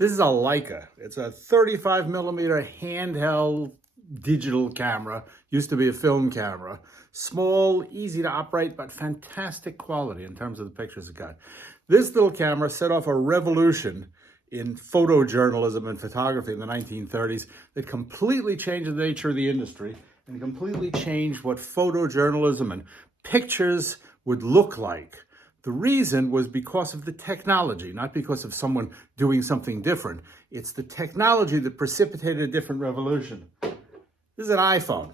This is a Leica. It's a 35 millimeter handheld digital camera. Used to be a film camera. Small, easy to operate, but fantastic quality in terms of the pictures it got. This little camera set off a revolution in photojournalism and photography in the 1930s that completely changed the nature of the industry and completely changed what photojournalism and pictures would look like. The reason was because of the technology, not because of someone doing something different. It's the technology that precipitated a different revolution. This is an iPhone.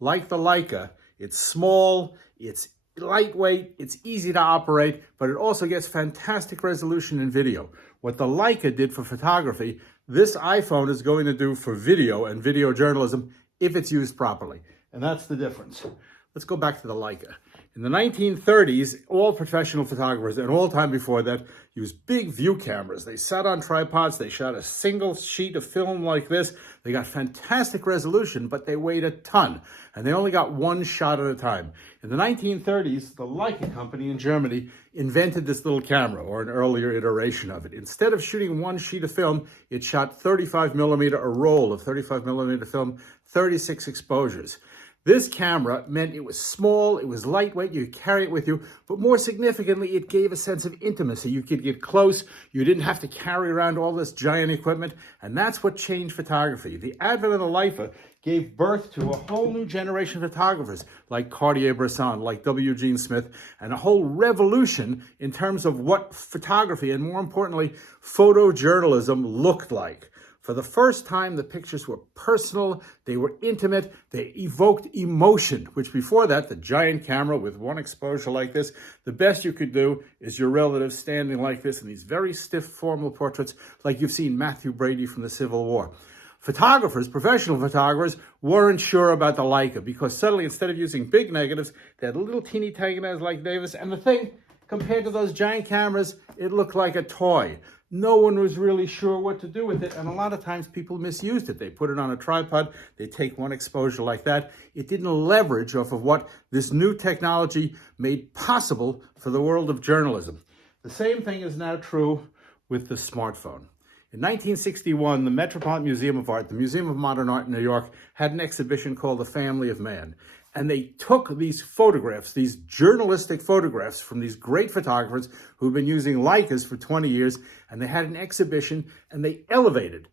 Like the Leica, it's small, it's lightweight, it's easy to operate, but it also gets fantastic resolution in video. What the Leica did for photography, this iPhone is going to do for video and video journalism if it's used properly. And that's the difference. Let's go back to the Leica. In the 1930s, all professional photographers, and all time before that, used big view cameras. They sat on tripods, they shot a single sheet of film like this. They got fantastic resolution, but they weighed a ton, and they only got one shot at a time. In the 1930s, the Leica company in Germany invented this little camera, or an earlier iteration of it. Instead of shooting one sheet of film, it shot 35 millimeter, a roll of 35 millimeter film, 36 exposures. This camera meant it was small, it was lightweight, you could carry it with you, but more significantly, it gave a sense of intimacy. You could get close, you didn't have to carry around all this giant equipment, and that's what changed photography. The advent of the Leica gave birth to a whole new generation of photographers like Cartier-Bresson, like W. Gene Smith, and a whole revolution in terms of what photography, and more importantly, photojournalism looked like. For the first time, the pictures were personal, they were intimate, they evoked emotion, which before that, the giant camera with one exposure like this, the best you could do is your relative standing like this in these very stiff formal portraits like you've seen Matthew Brady from the Civil War. Photographers, professional photographers, weren't sure about the Leica because suddenly instead of using big negatives, they had little teeny tiny negatives like Davis, and the thing, compared to those giant cameras, it looked like a toy. No one was really sure what to do with it, and a lot of times people misused it. They put it on a tripod, they take one exposure like that. It didn't leverage off of what this new technology made possible for the world of journalism. The same thing is now true with the smartphone. In 1961, the Metropolitan Museum of Art, the Museum of Modern Art in New York, had an exhibition called The Family of Man. And they took these photographs, these journalistic photographs from these great photographers who've been using Leicas for 20 years, and they had an exhibition, and they elevated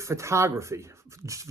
photography,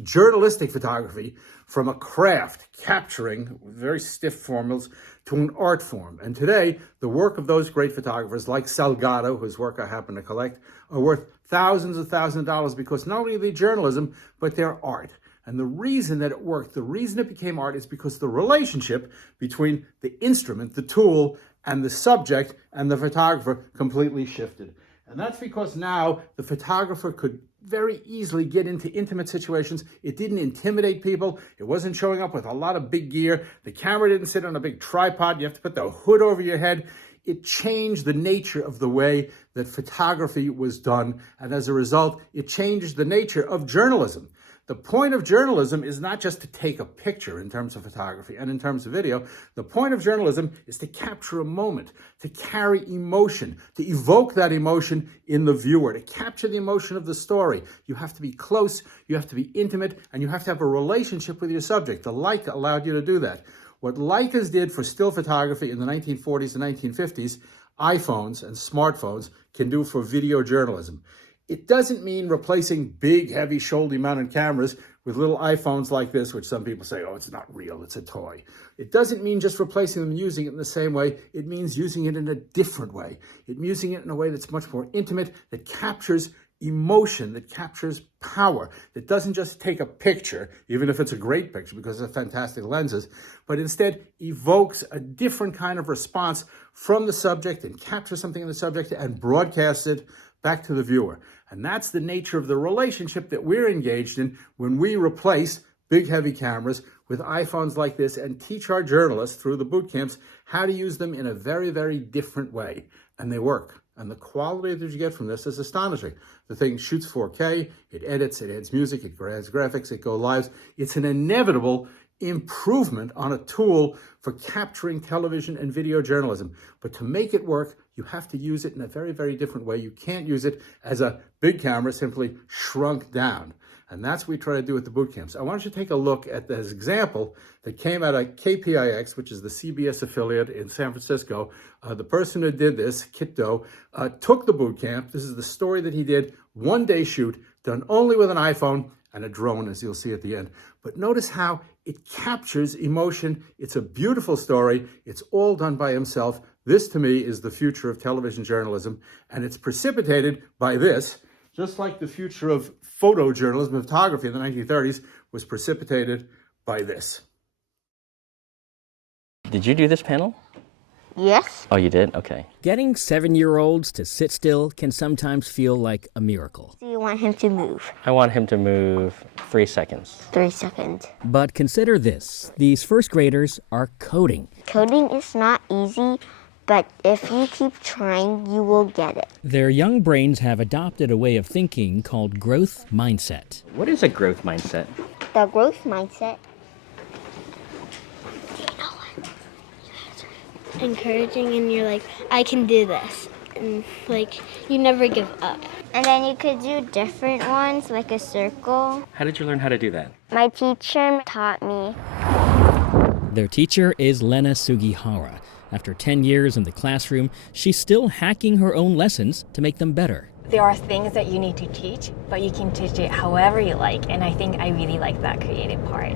journalistic photography, from a craft, capturing very stiff formulas, to an art form. And today, the work of those great photographers, like Salgado, whose work I happen to collect, are worth thousands of dollars because not only are they journalism, but they're art. And the reason that it worked, the reason it became art is because the relationship between the instrument, the tool, and the subject and the photographer completely shifted. And that's because now the photographer could very easily get into intimate situations. It didn't intimidate people. It wasn't showing up with a lot of big gear. The camera didn't sit on a big tripod. You have to put the hood over your head. It changed the nature of the way that photography was done. And as a result, it changed the nature of journalism. The point of journalism is not just to take a picture in terms of photography and in terms of video. The point of journalism is to capture a moment, to carry emotion, to evoke that emotion in the viewer, to capture the emotion of the story. You have to be close, you have to be intimate, and you have to have a relationship with your subject. The Leica allowed you to do that. What Leicas did for still photography in the 1940s and 1950s, iPhones and smartphones can do for video journalism. It doesn't mean replacing big, heavy, shoulder-mounted cameras with little iPhones like this, which some people say, oh, it's not real, it's a toy. It doesn't mean just replacing them and using it in the same way. It means using it in a different way. It means using it in a way that's much more intimate, that captures emotion, that captures power, that doesn't just take a picture, even if it's a great picture because of fantastic lenses, but instead evokes a different kind of response from the subject and captures something in the subject and broadcasts it back to the viewer. And that's the nature of the relationship that we're engaged in when we replace big, heavy cameras with iPhones like this and teach our journalists through the boot camps how to use them in a very, very different way. And they work. And the quality that you get from this is astonishing. The thing shoots 4K, it edits, it adds music, it adds graphics, it goes live. It's an inevitable improvement on a tool for capturing television and video journalism. But to make it work, You have to use it in a very, very different way. You can't use it as a big camera, simply shrunk down. And that's what we try to do with the boot camps. I want you to take a look at this example that came out of KPIX, which is the CBS affiliate in San Francisco. The person who did this, Kit Doe, took the boot camp. This is the story that he did, one-day shoot, done only with an iPhone and a drone, as you'll see at the end. But notice how it captures emotion. It's a beautiful story. It's all done by himself. This, to me, is the future of television journalism, and it's precipitated by this, just like the future of photojournalism, photography in the 1930s was precipitated by this. Did you do this panel? Yes. Oh, you did? Okay. Getting 7-year-olds to sit still can sometimes feel like a miracle. Do you want him to move? I want him to move 3 seconds. 3 seconds. But consider this. These first graders are coding. Coding is not easy, but if you keep trying, you will get it. Their young brains have adopted a way of thinking called growth mindset. What is a growth mindset? The growth mindset. Encouraging, and you're like, I can do this, and like you never give up. And then you could do different ones, like a circle. How did you learn how to do that? My teacher taught me. Their teacher is Lena Sugihara. After 10 years in the classroom, she's still hacking her own lessons to make them better. There are things that you need to teach, but you can teach it however you like, and I think I really like that creative part.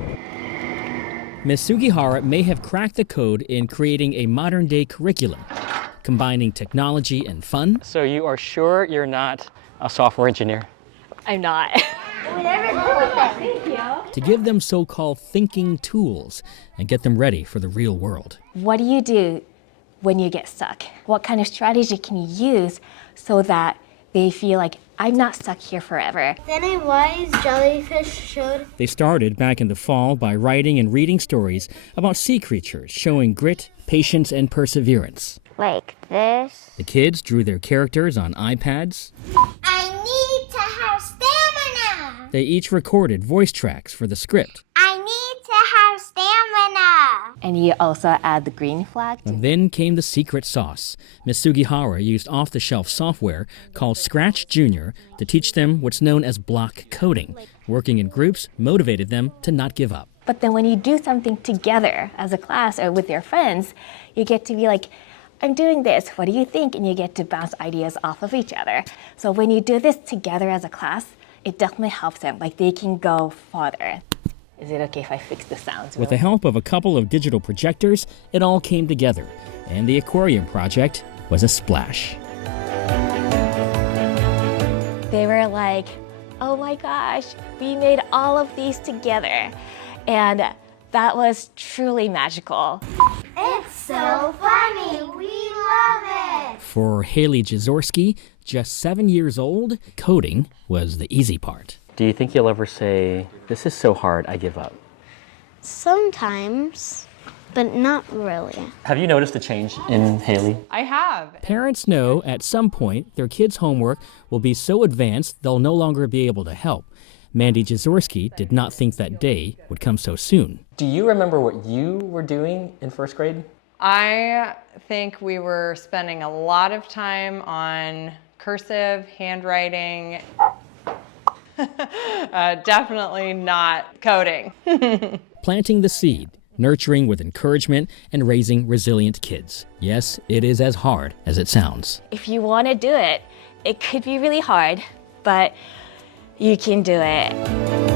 Ms. Sugihara may have cracked the code in creating a modern-day curriculum, combining technology and fun. So you are sure you're not a software engineer? I'm not. To give them so-called thinking tools and get them ready for the real world. What do you do when you get stuck? What kind of strategy can you use so that they feel like, I'm not stuck here forever? Then a wise jellyfish showed. They started back in the fall by writing and reading stories about sea creatures showing grit, patience, and perseverance. Like this. The kids drew their characters on iPads. I need to have stamina. They each recorded voice tracks for the script. I need to have stamina. And you also add the green flag. And then came the secret sauce. Ms. Sugihara used off-the-shelf software called Scratch Junior to teach them what's known as block coding. Working in groups motivated them to not give up. But then when you do something together as a class or with your friends, you get to be like, I'm doing this, what do you think? And you get to bounce ideas off of each other. So when you do this together as a class, it definitely helps them. Like they can go farther. Is it okay if I fix the sounds? With the help of a couple of digital projectors, it all came together. And the aquarium project was a splash. They were like, oh my gosh, we made all of these together. And that was truly magical. It's so funny. We love it. For Haley Jaworski, just 7 years old, coding was the easy part. Do you think you'll ever say, this is so hard, I give up? Sometimes, but not really. Have you noticed a change in Haley? I have. Parents know at some point their kids' homework will be so advanced they'll no longer be able to help. Mandy Jaworski did not think that day would come so soon. Do you remember what you were doing in first grade? I think we were spending a lot of time on cursive, handwriting. Definitely not coding. Planting the seed, nurturing with encouragement, and raising resilient kids. Yes, it is as hard as it sounds. If you want to do it, it could be really hard, but you can do it.